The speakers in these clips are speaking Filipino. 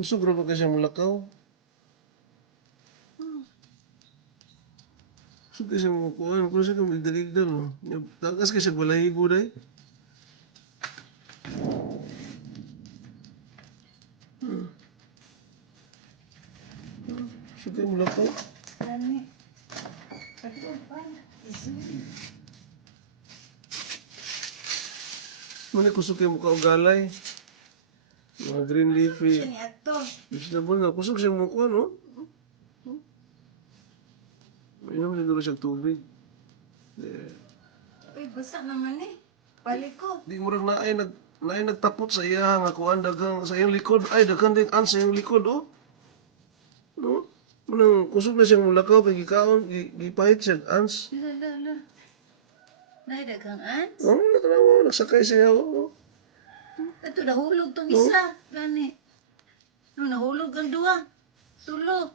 Kusog ra ba kasi mulakaw? Kusog kasi mo kuhan. Kung sa kami daligdal, no? Tagas kasi balahibo day. Kusog kayo mulakaw. Gani. Kadto pa. Muna kusog kayo mukha o galay. Mga green leafy. Siya ni ato. Vegetable na. Kusog siya mukha, no? Mainom siguro siya tubig. Uy, basa naman eh. Paliko. Di mo rin naay nagtapot sa iya nga kuan dagang sa iyong likod. Ay, dagang din an sa iyong likod, oh. No? Manang kusog na siyang mulakaw kay gikaon, gipahit siya ans. Lala. Naidagang ants. Oh, natanawa, nagsakay siya, oh. Ito, nahulog tong isa. Gani. No, nahulog ang duwa. Tulo.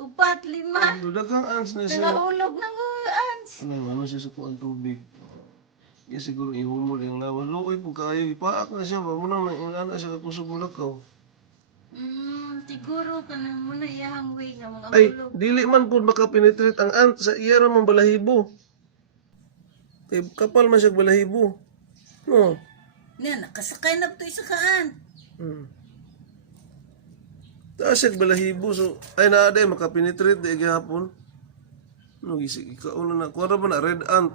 Upat, lima. Dagang ans na siya. Nahulog ng ants. Ano siya sa kuan tubig. Kaya siguro ihumol yung lawan. Luoy po kayo, ipaak na siya ba? Munang nangingana siya kusog mulakaw. Siguro ka na muna iyahang way nga mga Ay, hulog. dili man po makapenetrate ang ant sa iya ramang balahibo. Kay kapal man siya balahibo. No. Yan, nakasakay na ito isa kaan. Hmm. Taas siya balahibo. So, ay naaday, makapenetrate di gihapon. No, gisig, ikauna na. Kuwara ba na, red ant.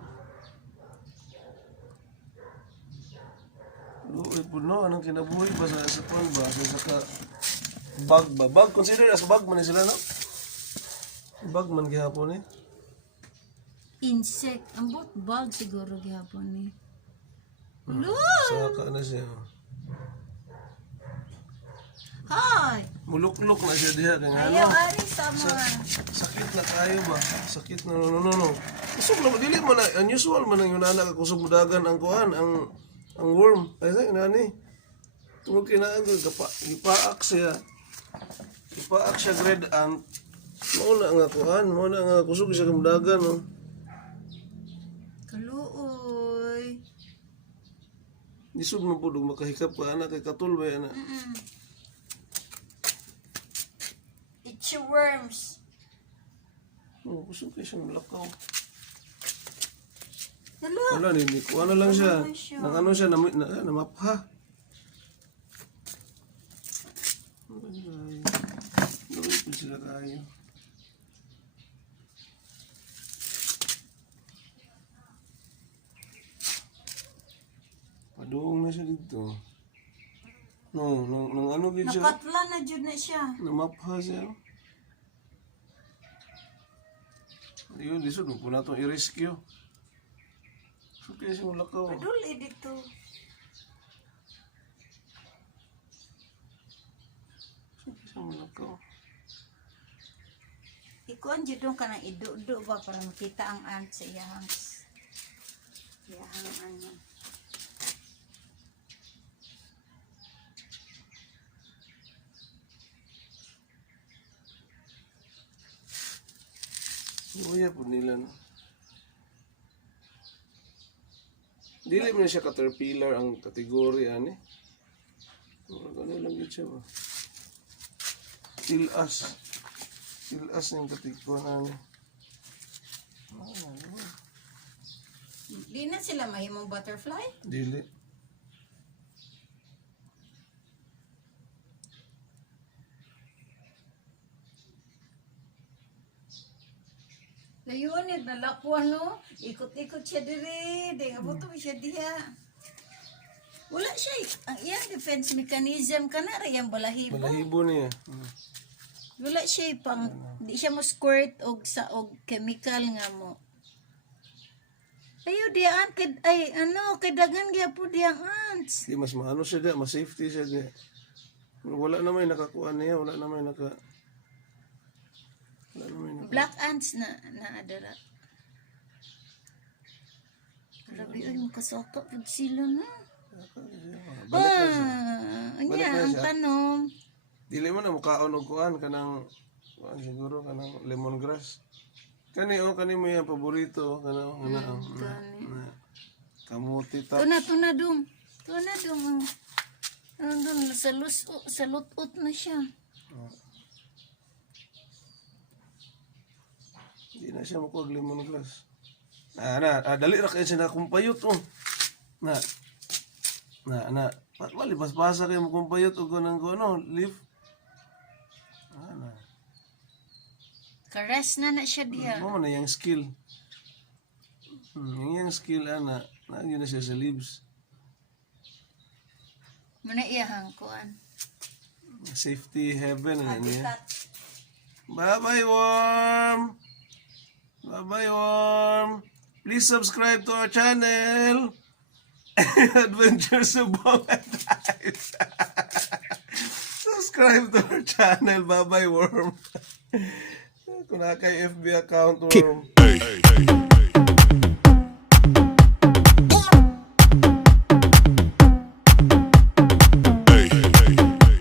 Luoy po, no? Anong kinabuhi ba sa kuwan ba? Sa ka, bag ba? Bag, consider as bag man sila, no? Bag man gihapon eh. Insect. Ang bot bug siguro gihapon ni. Saka na siya. Hi! Muluk-luk na siya diha. Kaya nga, Ayaw, no? ari sama. Sakit na kayo ba? Sakit na no. Kusog na dili man na unusual man ang yunana ka kusog mudagan ang kuan ang worm. Ay sa inani. Tungod kinaan ko ipaak siya. Ipaak siya grade ant. Mao na nga kuan, mao na nga kusog siya mudagan no. Kaluoy. Lisod man pud makahikap ka ana kay katul ba ana. It's your worms. Oh, kusog kay siya mulakaw. Hello? Wala ni kuan na lang siya. Ano siya? Nang ano siya namapha. Luoy po sila kayo. Padung na siya dito. No, nang ano gid siya? Nakatla na jud na siya. Namapha siya. Ayun, lisod mo po na itong i-rescue. So, kaya siya mulakaw. Paduli dito. So, kaya siya mulakaw. Ikuan jud dong kanang ido-do ba para makita ang ant sa iyahang ano. Luya po nila, no? Dili mo na siya caterpillar ang kategory, ani? Ano lang yun siya, ba? Tilas. Tilas ng kategory, ani? Di na sila mahimong butterfly? Dili. Layunid na lakuan no. Ikot-ikot siya diri. Di nga buto siya diha. Wala siya. Ang iyang defense mechanism ka na rin yung balahibo. Balahibo niya. Wala siya pang, di siya mo squirt og sa og chemical nga mo. Ayo diyan ay ano kay dagan gyud po diyang ants. Di mas maano siya diya, mas safety siya diya. Wala na may nakakuha niya, wala na may naka... Black ants na adara. Grabe ay makasaka pud sila na. Anya ang tanom. Dili mo na mukaon og kuan kanang kuan siguro kanang lemongrass. Kani mo yung paborito kanang kamuti ta. Tuna dong. Nandun, sa lutot na siya. Hindi na siya makuha lemongrass. Dali ra kayo siya na kumpayot, oh. Na. Wali, basa kayo mo kumpayot o ganang ano, leaf. Karas na siya diha. Mo na yung skill. Yung skill, nagyan na siya sa leaves. Muna iyahang kuan. Safety heaven, ano niya. Habitat. Bye-bye, worm! Bye-bye, worm! Please subscribe to our channel! Adventures of Bongga Guys! Subscribe to our channel. Bye-bye, worm! Kung na kay FB account, worm.